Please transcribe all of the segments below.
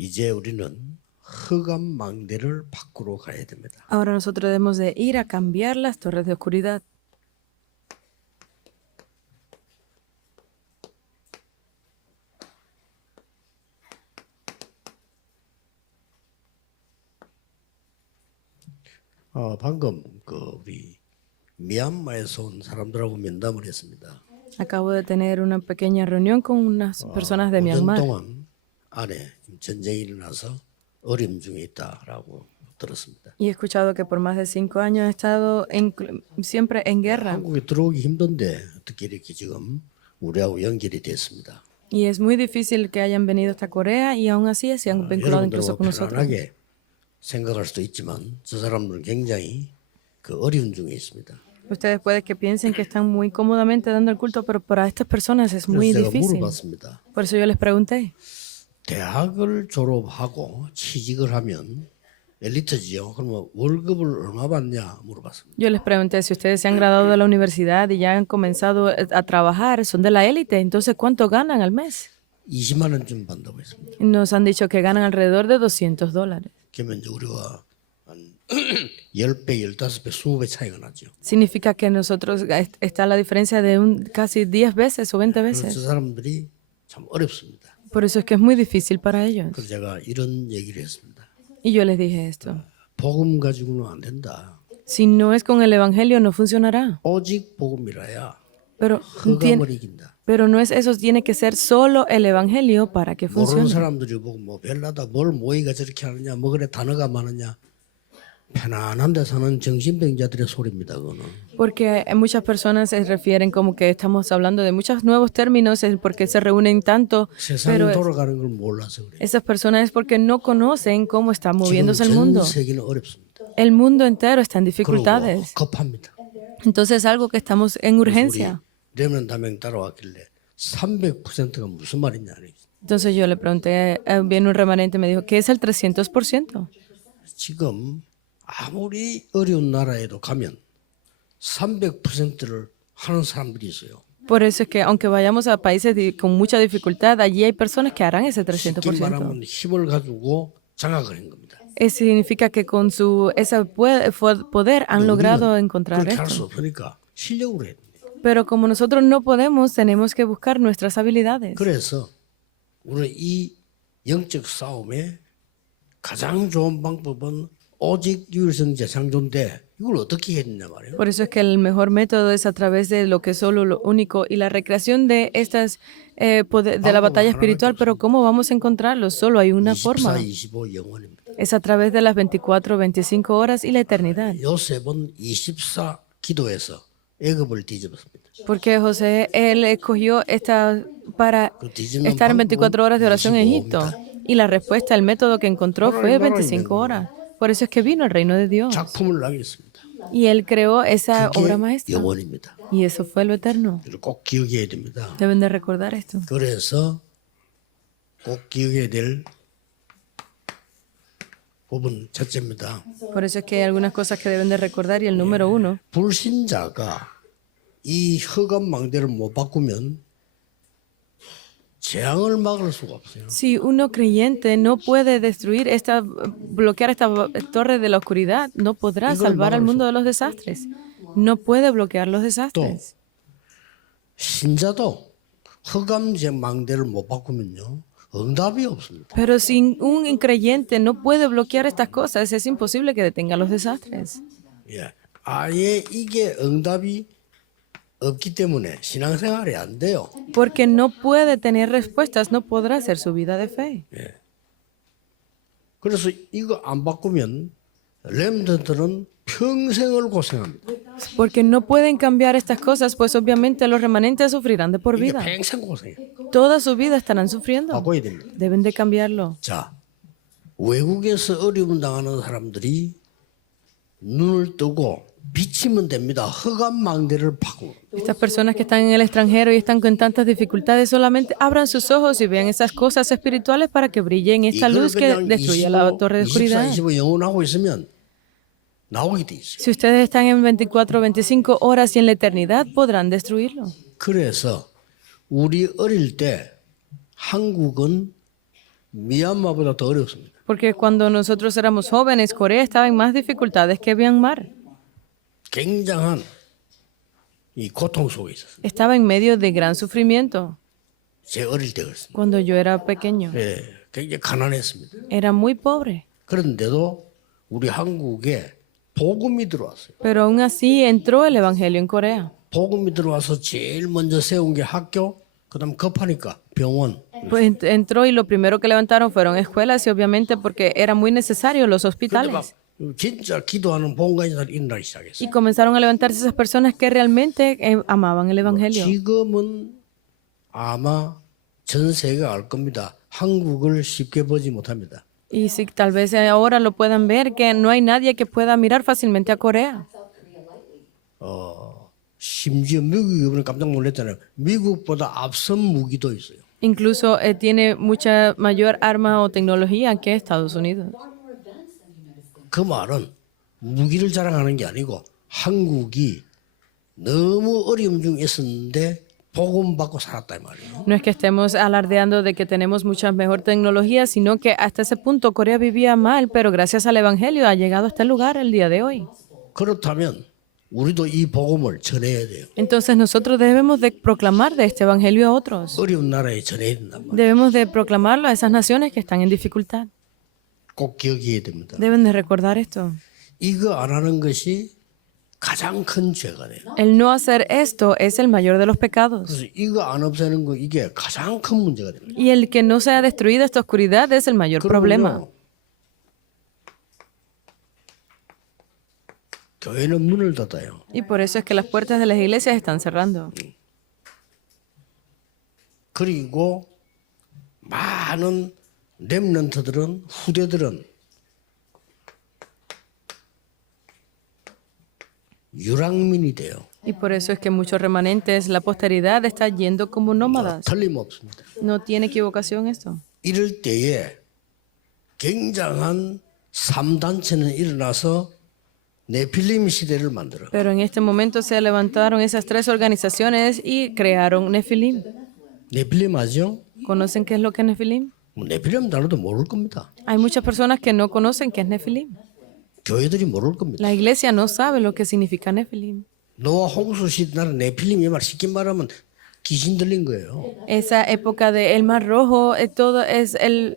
이제 우리는 흑암 망대를 밖으로 가야 됩니다. Ahora nosotros debemos de ir a cambiar las torres de oscuridad. 방금 우리 미얀마에서 온 사람들하고 면담을 했습니다. Acabo de tener una pequeña reunión con unas personas de 5년 Myanmar 동안 안에 전쟁이 일어나서 어려움 중에 있다라고 들었습니다. y he escuchado que por más de 5 años he estado siempre en guerra 한국에 들어오기 힘든데 어떻게 이렇게 지금 우리하고 연결이 됐습니다. y es muy difícil que hayan venido hasta Corea y aún así se han vinculado incluso 여러분들하고 con nosotros. 편안하게 생각할 수도 있지만 저 사람들은 굉장히 어려움 중에 있습니다. Ustedes pueden que piensen que están muy cómodamente dando el culto, pero para estas personas es muy 그래서 제가 difícil. 물어봤습니다. Por eso yo les pregunté, 대학을 졸업하고 취직을 하면 엘리트지요. 그러면 월급을 얼마 받냐 물어봤습니다. yo les pregunté si ustedes se han graduado de la universidad y ya han comenzado a trabajar, son de la élite, entonces ¿cuánto ganan al mes? 20만 원쯤 받는다고 했습니다. Y nos han dicho que ganan alrededor de $200. 그러면 이제 우리가 한 10배, 15배, 20배 차이가 나죠. Significa que nosotros está la diferencia de casi 10 veces o 20 그래서 veces. 저 사람들이 참 어렵습니다. Por eso es que es muy difícil para ellos. 그래서 제가 이런 얘기를 했습니다. Y yo les dije esto. 복음 가지고는 안 된다. Si no es con el evangelio, no funcionará. 오직 복음이라야 Pero, 흑암을 이긴다. pero no es eso, tiene que ser solo el evangelio para que 모르는 funcione. 사람들이 보고 뭐 별나다 뭘 모이가 저렇게 하느냐 뭐 그래 단어가 많으냐 편안한 데 사는 정신병자들의 소리입니다. 그거는. Porque muchas personas se refieren como que estamos hablando de muchos nuevos términos porque se reúnen tanto, 세상이 pero 돌아가는 걸 몰라서 그래요. esas personas es porque no conocen cómo está 지금 moviéndose el 전 mundo. 세계는 어렵습니다. El mundo entero está en 그리고 dificultades. 급합니다. Entonces es algo que estamos en 우리 urgencia. 레몬 다명 따라왔길래 300%가 무슨 말이냐. Entonces yo le pregunté, viene un remanente y me dijo, ¿qué es el 300%? 지금 아무리 어려운 나라에도 가면 300%를 하는 사람들이 있어요. Por eso es que aunque vayamos a países con mucha dificultad, allí hay personas que harán ese 쉽게 300%. 말하면 힘을 가지고 장악을 한 겁니다. Significa que con ese poder han logrado encontrar 그렇게 할 수 esto. 없으니까 실력으로 해야 됩니다. Pero como nosotros no podemos, tenemos que buscar nuestras habilidades. 그래서 우리는 이 영적 싸움의 가장 좋은 방법은 오직 유일성제 창조인데 이걸 어떻게 했냐 말이에요. Por eso es que el mejor método es a través de lo que es solo lo único y la recreación de estas de la batalla espiritual. Pero ¿cómo vamos a encontrarlo? Solo hay una 24, forma. 25 영원입니다. Es a través de las 24, 25 horas y la eternidad. 요셉은 24 기도해서 애굽을 뒤집었습니다. Porque José, él escogió para estar en 24 horas de oración en Egipto. Y la respuesta, el método que encontró fue 25 horas. Por eso es que vino el reino de Dios. 작품을 남겼습니다. Y él creó esa 그게 obra maestra. 영원입니다. Y eso fue lo eterno. 이걸 꼭 기억해야 됩니다. Deben de recordar esto. 그래서 꼭 기억해야 될 부분 첫째입니다. Por eso es que hay algunas cosas que deben de recordar y el número 1. 불신자가 이 흑암 망대를 못 바꾸면 재앙을 막을 수가 없어요. Si uno creyente no puede bloquear esta torre de la oscuridad, no podrá salvar al mundo de los desastres. No puede bloquear los desastres. 신자도 흑암 망대를 못 바꾸면요. 응답이 없습니다. Pero si un increyente no puede bloquear estas cosas, es imposible que detenga los desastres. 예. 아예 이게 응답이 없기 때문에 신앙생활이 안 돼요. Porque no puede tener respuestas, no podrá hacer su vida de fe. 그래서 이거 안 바꾸면 렘넌트들은 평생을 고생합니다. Porque no pueden cambiar estas cosas, pues obviamente los remanentes sufrirán de por 이게 vida. 평생 고생해요. Toda su vida estarán sufriendo. 바꿔야 됩니다. Deben de cambiarlo. 자, 외국에서 어려움 당하는 사람들이 눈을 뜨고 비치면 됩니다. 흑암 망대를 바꾸고. Estas personas que están en el extranjero y están con tantas dificultades, solamente abran sus ojos y vean esas cosas espirituales para que brillen esta 이걸 luz que 그냥 destruye la torre de 24, oscuridad. 25 영원하고 있으면 나오게 돼 있어요. Si ustedes están en 24, 25 horas y en la eternidad, podrán destruirlo. 그래서 우리 어릴 때 한국은 미얀마보다 더 어렵습니다. Porque cuando nosotros éramos jóvenes, Corea estaba en más dificultades que Myanmar. 굉장한 이 고통 속에 있었어요. Estaba en medio de gran sufrimiento 제 어릴 때 그랬습니다. cuando yo era pequeño. 예, 굉장히 가난했습니다. Era muy pobre. 그런데도 우리 한국에 복음이 들어왔어요. Pero aún así entró el Evangelio en Corea. 복음이 들어와서 제일 먼저 세운 게 학교, 그다음 급하니까 병원. Pues entró y lo primero que levantaron fueron escuelas y obviamente porque era muy necesario los 근데 막 hospitales. 진짜 기도하는 봉사자들이 일어나기 시작했어요. Y comenzaron a levantarse esas personas que realmente amaban el Evangelio. 지금은 아마 전 세계가 알 겁니다. 한국을 쉽게 보지 못합니다. Y si tal vez ahora lo puedan ver, que no hay nadie que pueda mirar fácilmente a Corea. 심지어 미국이 이번에 깜짝 놀랐잖아요. 미국보다 앞선 무기도 있어요. Incluso tiene mucha mayor arma o tecnología que Estados Unidos. 그 말은 무기를 자랑하는 게 아니고 한국이 너무 어려움 중에 있었는데 복음 받고 살았다 이 말이에요. No es que estemos alardeando de que tenemos mucha mejor tecnología, sino que hasta ese punto Corea vivía mal, pero gracias al Evangelio ha llegado a este lugar el día de hoy. 그렇다면 우리도 이 복음을 전해야 돼요. Entonces nosotros debemos de proclamar de este Evangelio a otros. 어려운 나라에 전해야 된단 말이에요. Debemos de proclamarlo a esas naciones que están en dificultad. 꼭 기억해야 됩니다. Deben de recordar esto. 이거 안 하는 것이 가장 큰 죄가 돼요. El no hacer esto es el mayor de los pecados. 그래서 이거 안 없애는 거 이게 가장 큰 문제가 됩니다. Y el que no sea destruida esta oscuridad es el mayor problema. 그러면요, 교회는 문을 닫아요. Y por eso es que las puertas de las iglesias están cerrando. 그리고 많은 렘넌트들은 후대들은 유랑민이 돼요. Y por eso es que muchos remanentes, la posteridad está yendo como nómadas. 틀림없습니다. No tiene equivocación esto. 이럴 때에 굉장한 3단체는 일어나서 네필림 시대를 만들어. Pero en este momento se levantaron esas tres organizaciones y crearon Nefilim. 네필림 아죠? ¿Conocen qué es lo que es Nefilim? 네필림 단어도 모를 겁니다. Hay muchas personas que no conocen qué es Nefilim. 교회들이 모를 겁니다. La iglesia no sabe lo que significa Nefilim. 노아 홍수 시대는 네필림 이 말 쉽게 말하면 귀신 들린 거예요. Esa época de el Mar Rojo, todo es el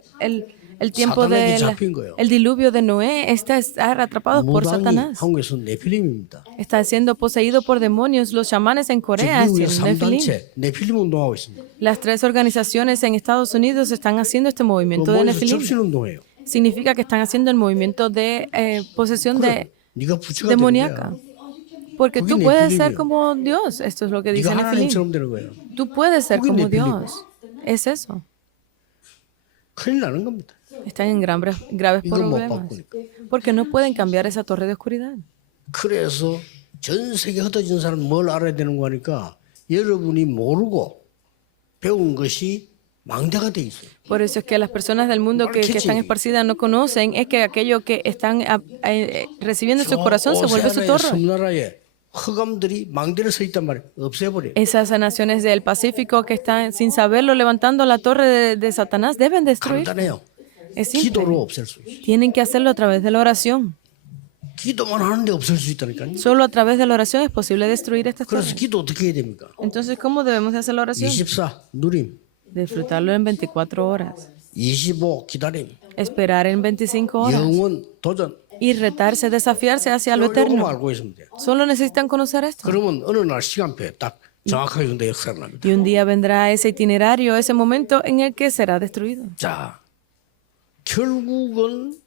tiempo 사탄에게 del 잡힌 거예요. el diluvio de Noé, está estar atrapados por 무당이 Satanás. 한국에서 네필림입니다. Está siendo poseído por demonios. Los chamanes en Corea 미국의 hacen Nefilim. 3단체 네필림 운동하고 있습니다. Las tres organizaciones en Estados Unidos están haciendo este 그 movimiento de 모여서 Nefilim. 접신 운동해요. Significa que están haciendo el movimiento de posesión de 네가 부처가 되는 demoníaca. 거야. Porque 그게 tú puedes 네필림이에요. ser como Dios. Esto es lo que dice 네가 Nefilim. 하나님처럼 되는 거예요. Tú puedes ser 그게 como 네필림이야. Dios. Es eso. 큰일 나는 겁니다. Están en graves 이거 못 problemas. 바꾸니까. Porque no pueden cambiar esa torre de oscuridad. 그래서 전 세계 흩어진 사람 뭘 알아야 되는 거니까 여러분이 모르고 배운 것이 망대가 돼 있어요. Por eso es que las personas del mundo que están esparcidas no conocen, es que aquello que están recibiendo en su corazón se vuelve su 오세아나의 torre. 섬나라에 흑암들이 망대를 서 있단 말이에요. 없애버려. Esas naciones del Pacífico que están sin saberlo levantando la torre de Satanás deben destruir. 간단해요. Es simple. 기도로 없앨 수 있어요. Tienen que hacerlo a través de la oración. 기도만 하는데 없앨 수 있다니까요. Solo a través de la oración es posible destruir estas 그래서 torres. 기도 어떻게 해야 됩니까? Entonces, ¿cómo debemos de hacer la oración? 24 누림, Disfrutarlo en 24 horas. 25 기다림, Esperar en 25 horas. 영원 도전. Y retarse, desafiarse hacia lo 요거만 eterno. 알고 있으면 돼요. Solo necesitan conocer esto. 그러면 어느 날 시간표에 딱 정확하게 근데 역사를 납니다. Y un día vendrá ese itinerario, ese momento en el que será destruido. 자, 결국은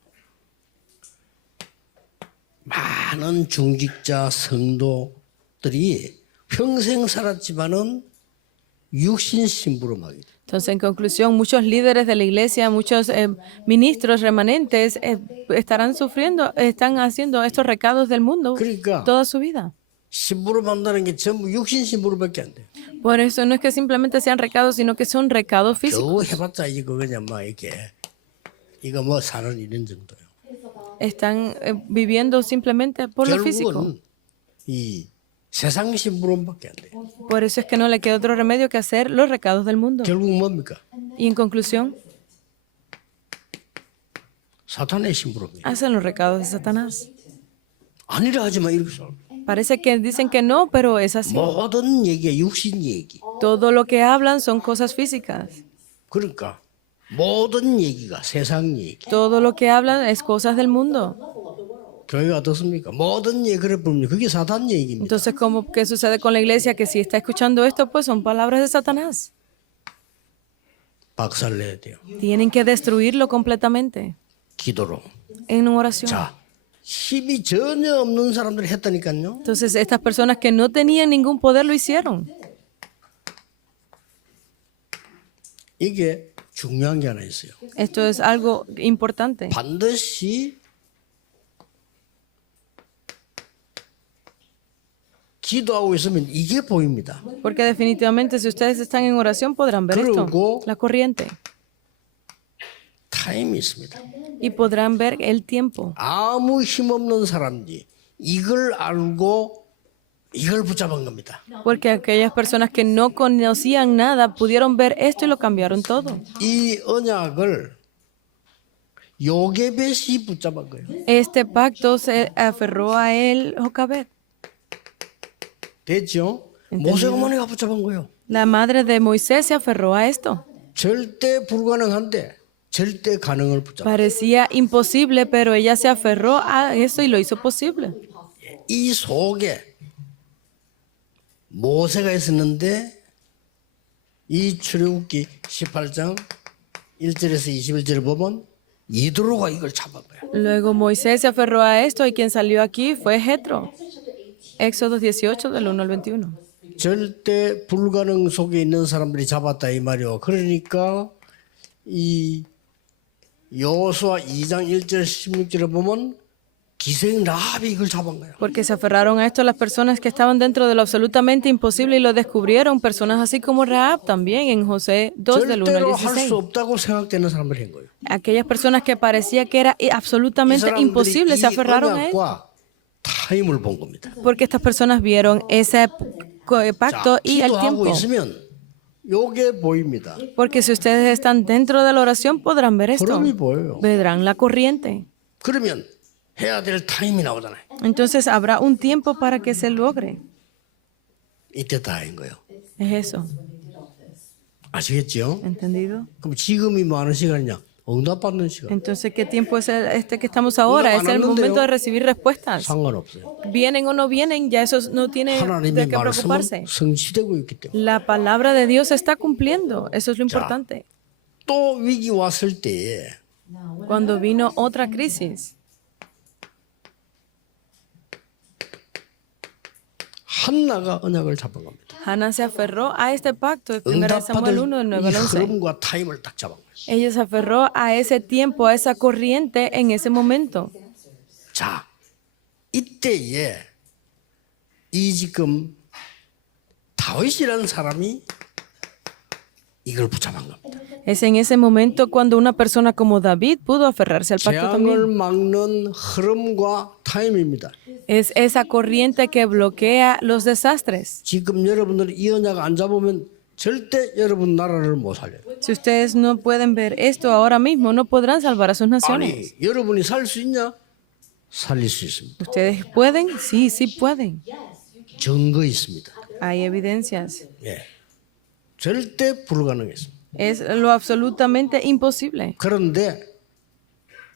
많은 중직자 성도들이 평생 살았지만은 육신 심부름하게 돼. Entonces, en conclusión, muchos líderes de la iglesia, muchos ministros remanentes estarán sufriendo, están haciendo estos recados del mundo 그러니까 toda su vida. 심부름한다는 게 전부 육신 심부름밖에 안 돼. Por eso no es que simplemente sean recados, sino que son recados físicos. 겨우 해봤자 이거 그냥 막 이렇게 이거 뭐 사는 이런 정도요. Están viviendo simplemente por lo físico. 결국은 이 세상 심부름밖에 안 돼. Por eso es que no le queda otro remedio que hacer los recados del mundo. 결국 뭡니까? Y en conclusión, 사탄의 심부름이에요. hacen los recados de Satanás. 아니라 하지만 이렇게 써. Parece que dicen que no, pero es así. 모든 얘기가 육신 얘기. Todo lo que hablan son cosas físicas. 그러니까 모든 얘기가 세상 얘기. Todo lo que hablan es cosas del mundo. 교회가 어떻습니까? 모든 얘기 그래 보면 그게 사탄 얘기입니다. Entonces, ¿cómo qué sucede con la iglesia? Que si está escuchando esto, pues son palabras de Satanás. 박살내야 돼요. Tienen que destruirlo completamente 기도로. en oración. 자, 힘이 전혀 없는 사람들이 했다니까요. Entonces, estas personas que no tenían ningún poder lo hicieron. 이게 중요한 게 하나 있어요. Esto es algo importante. 반드시 기도하고 있으면 이게 보입니다. Porque definitivamente si ustedes están en oración podrán ver esto, 그리고 la corriente. 타임이 있습니다. Y podrán ver el tiempo. 아무 힘없는 사람들이 이걸 알고 이걸 붙잡은 겁니다. Porque aquellas personas que no conocían nada pudieron ver esto y lo cambiaron todo. 이 언약을 요게벳이 붙잡은 거예요. Este pacto se aferró a él Jocabed. 됐죠? 모세 어머니가 붙잡은 거예요. La madre de Moisés se aferró a esto. 절대 불가능한데 절대 가능을 붙잡은 Parecía imposible, pero ella se aferró a eso y lo hizo posible. 이 속에 모세가 있었는데 이 출애굽기 18장 1절에서 21절을 보면 이드로가 이걸 잡은 거야. Luego Moisés se aferró a esto y quien salió aquí fue Jetro. Éxodo 18 del 1 al 21. 절대 불가능 속에 있는 사람들이 잡았다 이 말이요. 그러니까 이 여호수아 2장 1절 16절을 보면 기생 라합이 이걸 잡은 거야. Porque se aferraron a esto las personas que estaban dentro de lo absolutamente imposible y lo descubrieron. Personas así como Rahab también en José 2 del 1 al 절대로 할 16. 수 없다고 생각되는 사람들이 한 거예요. Aquellas personas que parecía que era 이 absolutamente 사람들이 imposible 이 se aferraron a él. 언약과 타임을 본 겁니다. Porque estas personas vieron ese pacto 자, y el 기도하고 tiempo. 있으면 요게 보입니다. Porque si ustedes están dentro de la oración podrán ver esto. 흐름이 보여요. Verán la corriente. 그러면 해야 될 타임이 나오잖아요. Entonces habrá un tiempo para que se logre. 이때 다인 거예요. Es eso. 아시겠죠? ¿Entendido? 그럼 지금이 뭐 하는 시간이냐? 응답받는 시간. Entonces, ¿qué tiempo es este que estamos ahora? Una Es el mano momento de donde- recibir respuestas. 상관없어요. Vienen o no vienen, ya eso no tiene de 하나님의 qué preocuparse. 말씀은 성취되고 있기 때문에. La palabra de Dios se está cumpliendo. Eso es lo importante. 또 위기 왔을 때에 Cuando vino otra crisis, 한나가 언약을 잡은 겁니다. Hannah se aferró a este pacto de 1 Samuel 응답받을 1 del 9 이 al 11. 흐름과 타임을 딱 잡은 거예요. Ella se aferró a ese tiempo, a esa corriente en ese momento. 자, 이때에 이 지금 다윗이라는 사람이 이걸 붙잡은 겁니다. Es en ese momento cuando una persona como David pudo aferrarse al pacto 재앙을 también. 막는 흐름과 타임입니다. Es esa corriente que bloquea los desastres. 지금 여러분들 이 언약 안 잡으면 절대 여러분 나라를 못 살려요. Si ustedes no pueden ver esto ahora mismo, no podrán salvar a sus naciones. 아니, 여러분이 살 수 있냐? 살릴 수 있습니다. ¿Ustedes pueden? Sí, sí pueden. 증거 있습니다. Hay evidencias. 예. 절대 불가능했습니다. Es lo absolutamente imposible. 그런데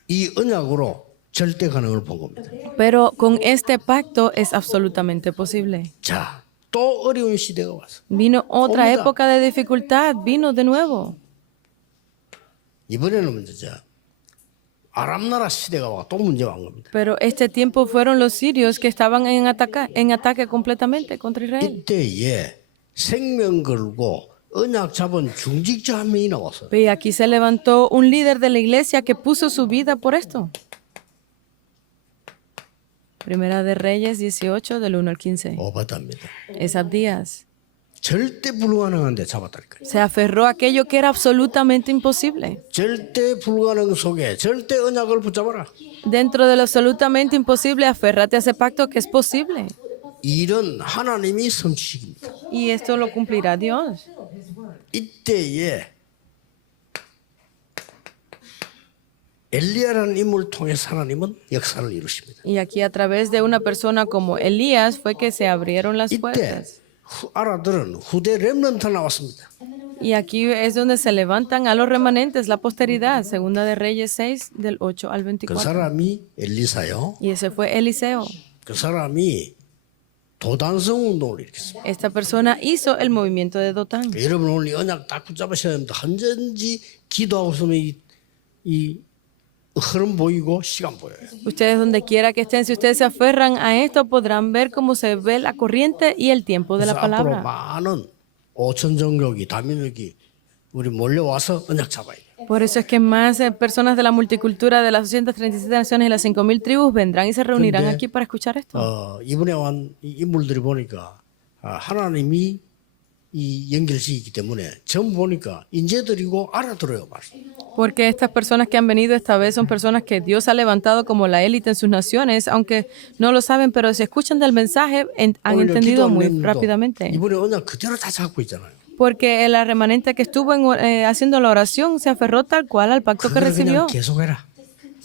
이 언약으로 절대 가능을 본 겁니다. Pero con este pacto es absolutamente posible. 자, 또 어려운 시대가 왔어. Vino otra 옵니다. época de dificultad, vino de nuevo. 이번에는 먼저 아람 나라 시대가 와 또 문제가 온 겁니다. Pero este tiempo fueron los sirios que estaban en ataque completamente contra Israel. 이때에 생명 걸고 언약 잡은 중직자 한 명이 나왔어. Y aquí se levantó un líder de la iglesia que puso su vida por esto. Primera de Reyes 18, del 1 al 15. 오바다입니다. Es Abdías. 절대 불가능한데 잡았다니까요. Se aferró a aquello que era absolutamente imposible. 절대 불가능 속에 절대 언약을 붙잡아라. Dentro de lo absolutamente imposible, aférrate a ese pacto que es posible. 일은 하나님이 성취시킵니다. Y esto lo cumplirá Dios. 이때에 엘리야라는 인물을 통해서 하나님은 역사를 이루십니다. Y aquí a través de una persona como Elías fue que se abrieron las 이때 puertas. 알아들은 후대 렘넌트 나왔습니다. Y aquí es donde se levantan a los remanentes, la posteridad, segunda de Reyes 6, del 8 al 그 24. 사람이 엘리사요. Y ese fue Eliseo. 그 사람이 도단성 운동을 일으켰습니다. Esta persona hizo el movimiento de Dotán. 여러분 오늘 이 언약 딱 붙잡으셔야 됩니다. 언제든지 기도하고 있으면 이 흐름 보이고 시간 보여요. Ustedes donde quiera que estén, si ustedes se aferran a esto, podrán ver cómo se ve la corriente y el tiempo de la 그래서 앞으로 palabra. 많은 5천 종족이 다민족이 우리 몰려와서 언약 잡아야 돼요. Por eso es que más personas de la multicultura de las 237 naciones y las 5.000 tribus vendrán y se reunirán aquí para escuchar esto. 이번에 온 이 인물들이 보니까 하나님이 이 연결시키기 때문에 전부 보니까 인재들이고 알아들어요 말씀. Porque estas personas que han venido esta vez son personas que Dios ha levantado como la élite en sus naciones, aunque no lo saben, pero si escuchan del mensaje, han entendido muy rápidamente. 이번에 언약 그대로 다 잡고 있잖아요. Porque el remanente que estuvo haciendo la oración se aferró tal cual al pacto que 그걸 recibió. 그냥 계속해라.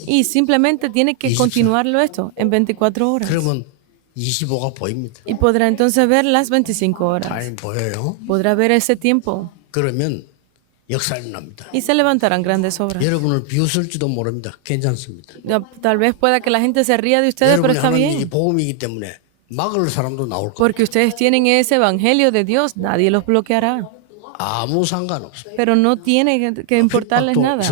Y simplemente tiene que continuarlo esto en 24 horas. 그러면 25가 보입니다. Y podrá entonces ver las 25 horas. 타임 보여요. Podrá ver ese tiempo. 그러면 역사 일어납니다. Y se levantarán grandes obras. 여러분을 비웃을지도 모릅니다. 괜찮습니다. Tal vez pueda que la gente se ría de ustedes, pero 여러분이 está 하나님이 bien. 복음이기 때문에 막을 사람도 나올 거예요. Porque ustedes tienen ese evangelio de Dios, nadie los bloqueará. 아무 상관없어요. Pero no tiene que importarles nada.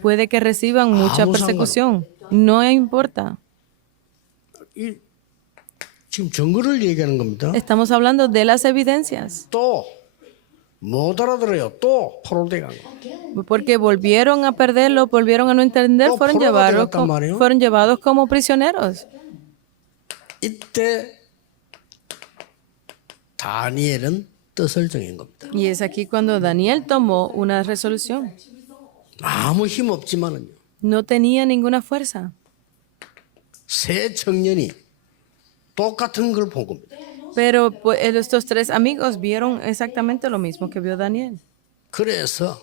Puede que reciban mucha persecución. No importa. 이, 지금 증거를 얘기하는 겁니다. Estamos hablando de las evidencias. 또 못 알아들어요. 또 포로돼 간 거. Porque volvieron a perderlo, volvieron a no entender, No, fueron prueba de llevados, la tamaño. fueron llevados como prisioneros. 이때 다니엘은 뜻을 정한 겁니다. Y es aquí cuando Daniel tomó una resolución. 아무 힘 없지만은요. No tenía ninguna fuerza. 세 청년이 똑같은 걸 본 겁니다. Pero pues, estos tres amigos vieron exactamente lo mismo que vio Daniel. 그래서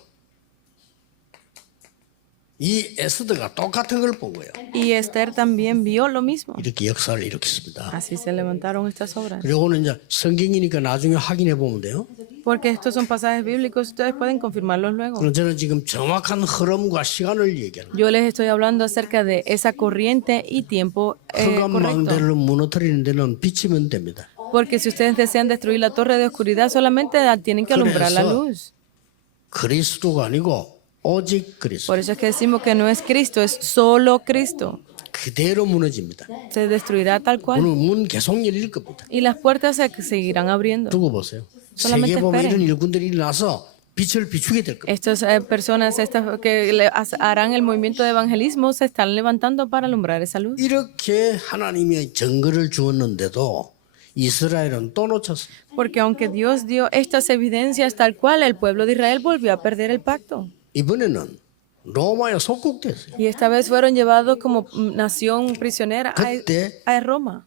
이 에스더가 똑같은 걸 본 거예요. Y Esther también vio lo mismo. 이렇게 역사를 일으켰습니다. Así se levantaron estas obras. 그리고는 이제 성경이니까 나중에 확인해 보면 돼요. Porque estos son pasajes bíblicos, ustedes pueden confirmarlos luego. 그럼 저는 지금 정확한 흐름과 시간을 얘기하는 거예요. Yo les estoy hablando acerca de esa corriente y tiempo correcto. 흑암망대를 무너뜨리는 데는 비치면 됩니다. Porque si ustedes desean destruir la torre de oscuridad, solamente tienen que alumbrar la luz. 그리스도가 아니고 오직 그리스도. Por eso es que decimos que no es Cristo, es solo Cristo. 그대로 무너집니다. Se destruirá tal cual. 오늘 문 계속 열릴 겁니다. Y las puertas se seguirán abriendo. 두고 보세요. Solamente 세계 보면 esperen. 이런 일꾼들이 일어나서 빛을 비추게 될 겁니다. Estas personas que harán el movimiento de evangelismo se están levantando para alumbrar esa luz. 이렇게 하나님이 증거를 주었는데도 이스라엘은 또 놓쳤습니다. Porque aunque Dios dio estas evidencias tal cual, el pueblo de Israel volvió a perder el pacto. 이번에는 로마에 속국됐어요. Y esta vez fueron llevados como nación prisionera 그때 a Roma.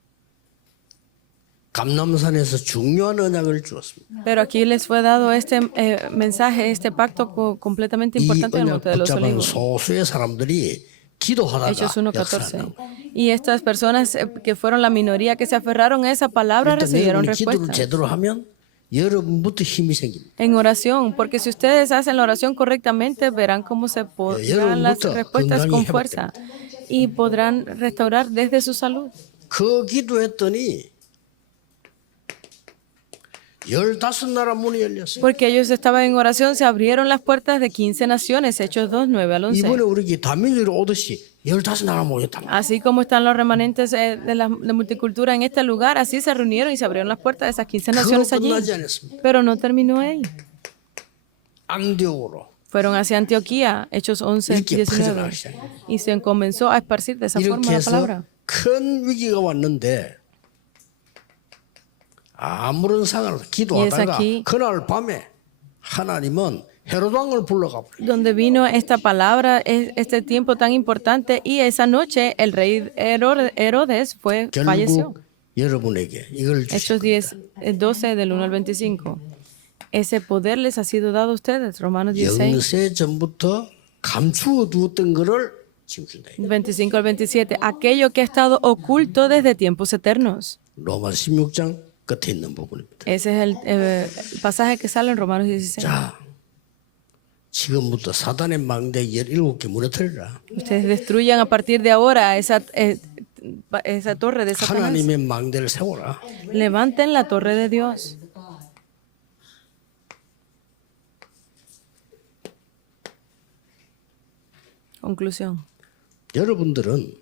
감람산에서 중요한 언약을 주었습니다. Pero aquí les fue dado este mensaje, este pacto completamente 이 importante en el 언약 Monte de los 붙잡은 Olivos. 소수의 사람들이 기도하다가 Hechos 역사하는 1:14. Y estas personas que fueron la minoría que se aferraron a esa palabra recibieron 여러분이 기도를 respuesta. 제대로 하면 여러분부터 힘이 생깁니다. En oración, porque si ustedes hacen la oración correctamente, verán cómo se podrán las respuestas con fuerza y podrán restaurar desde su salud. 그 기도했더니 15나라 문이 열렸어요. Porque ellos estaban en oración, se abrieron las puertas de 15 naciones, Hechos 2, 9 al 11. 이번에 우리 다민족으로 오듯이 15나라 모였다. Así como están los remanentes de la multicultura en este lugar, así se reunieron y se abrieron las puertas de esas 15 그거 naciones allí. 끝나지 않았습니다. Pero no terminó ahí. 앙디옥으로 Fueron hacia Antioquía, Hechos 11, 이렇게 19. 퍼져나가기 시작해요. Y se comenzó a esparcir de esa forma 이렇게 la 해서 palabra. 큰 위기가 왔는데 아무런 상관없이 기도하다가 aquí- 그날 밤에 하나님은 헤롯 왕을 불러가 버려요. Donde vino esta palabra, este tiempo tan importante, y esa noche el rey Herodes falleció. 결국 여러분에게 이걸 주신 Hechos 10, 12 del 1 al 25. Ese poder les ha sido dado a ustedes, Romanos 16. 영세 전부터 감추어 두었던 것을 지금준다. 25 al 27. Aquello que ha estado oculto desde tiempos eternos. 로마 16장 끝에 있는 부분입니다. Ese es el pasaje que sale en Romanos 16. 자, 지금부터 사단의 망대 17개 무너뜨리라. Ustedes destruyan a partir de ahora esa torre de Satanás. 하나님의 망대를 세워라. Levanten la torre de Dios. Conclusión. 여러분들은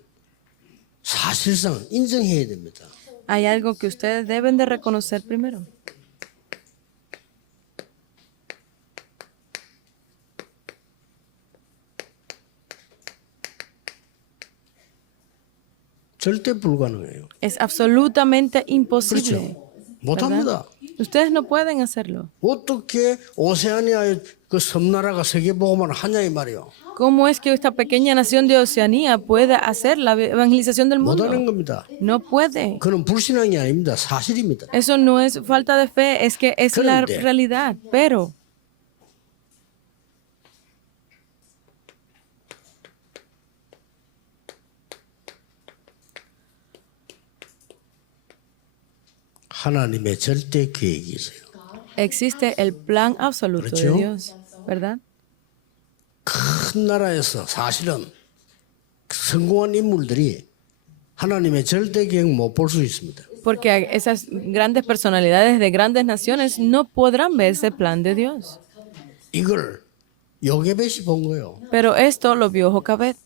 사실상 인정해야 됩니다. Hay algo que ustedes deben de reconocer primero. 절대 불가능해요. Es absolutamente imposible. 그렇죠. 못합니다. Ustedes no pueden hacerlo. 어떻게 오세아니아의 그 섬나라가 세계복음을 하냐 이 말이요. ¿Cómo es que esta pequeña nación de Oceanía puede hacer la evangelización del mundo? 못하는 겁니다. No puede. 그는 불신앙이 아닙니다. 사실입니다. Eso no es falta de fe, es que es la 그런데 realidad. Pero 하나님의 절대 계획이 있어요. existe el plan absoluto de 그렇죠? Dios, ¿verdad? 큰 나라에서 사실은 성공한 인물들이 하나님의 절대 계획 못 볼 수 있습니다. Porque esas grandes personalidades de grandes naciones no podrán ver ese plan de Dios. 이걸 요게벳이 본 거예요. Pero esto lo vio Jocabed.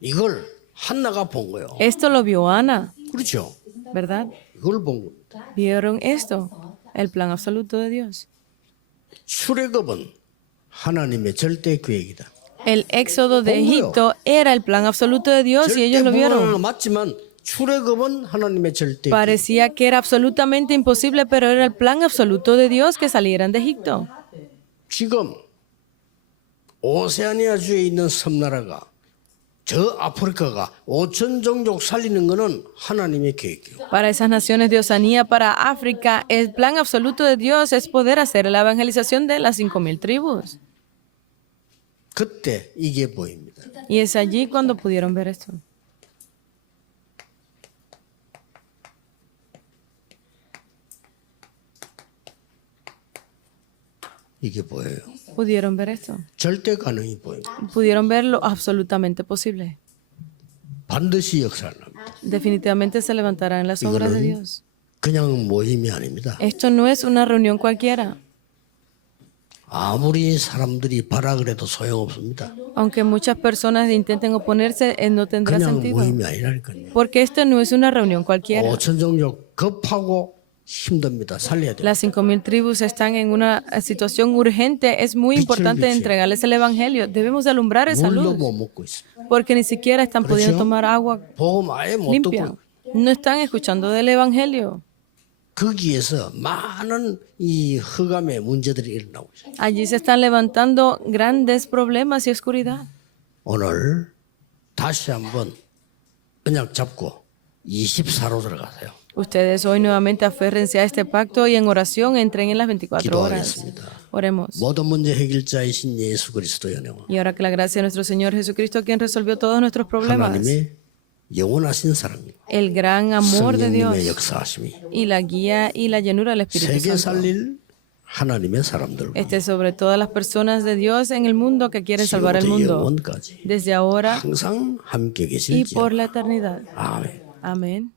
이걸 한나가 본 거예요. Esto lo vio Ana, 그렇죠. ¿verdad? 이걸 본 겁니다. Vieron esto, el plan absoluto de Dios. 출애굽은 하나님의 절대 계획이다. El éxodo de ¿Cómo? Egipto era el plan absoluto de Dios y ellos lo vieron. 불가능은 맞지만 출애굽은 하나님의 절대 계획. Parecía que era absolutamente imposible, pero era el plan absoluto de Dios que salieran de Egipto. 지금 오세아니아주에 있는 섬나라가 저 아프리카가 5천 종족 살리는 거는 하나님의 계획이에요. Para esas naciones de Oceanía, para África, el plan absoluto de Dios es poder hacer la evangelización de las 5,000 tribus. 그때 이게 보입니다. Y es allí cuando pudieron ver esto. 이게 보여요. Pudieron ver esto. 절대 가능이 보입니다. Pudieron ver lo absolutamente posible. 반드시 역사를 합니다. Definitivamente se levantarán las obras de Dios. 그냥 모임이 아닙니다. Esto no es una reunión cualquiera. 아무리 사람들이 바라 그래도 소용없습니다. Aunque muchas personas intenten oponerse, no tendrá 그냥 sentido. 모임이 아니라니까요. Porque esto no es una reunión cualquiera. 5천 종족 급하고 힘듭니다. 살려야 돼요. Las 5,000 tribus están en una situación urgente. Es muy importante entregarles el evangelio. Debemos de alumbrar esa 물도 luz. 못 먹고 있습니다. Porque ni siquiera están pudiendo tomar agua 복음 아예 못 limpia. 듣고 No están escuchando del evangelio. 거기에서 많은 이 흑암의 문제들이 일어나고 있어요. Allí se están levantando grandes problemas y oscuridad. 오늘 다시 한번 언약 잡고 24로 들어가세요. Ustedes hoy nuevamente aférrense a este pacto y en oración entren en las 24 horas. 기도하겠습니다. Oremos. 모든 문제 해결자이신 예수 그리스도의 은혜와 Y ahora que la gracia de nuestro Señor Jesucristo, quien resolvió todos nuestros problemas, 하나님의 영원하신 사랑, el gran amor de Dios 성령님의 역사하심이 y la guía y la llenura del Espíritu 세계 Santo 살릴 하나님의 사람들과 esté sobre todas las personas de Dios en el mundo que quieren salvar el 지금부터 mundo, 영원까지 desde ahora 항상 함께 y 계실지어다. por la eternidad. 아멘. Amén.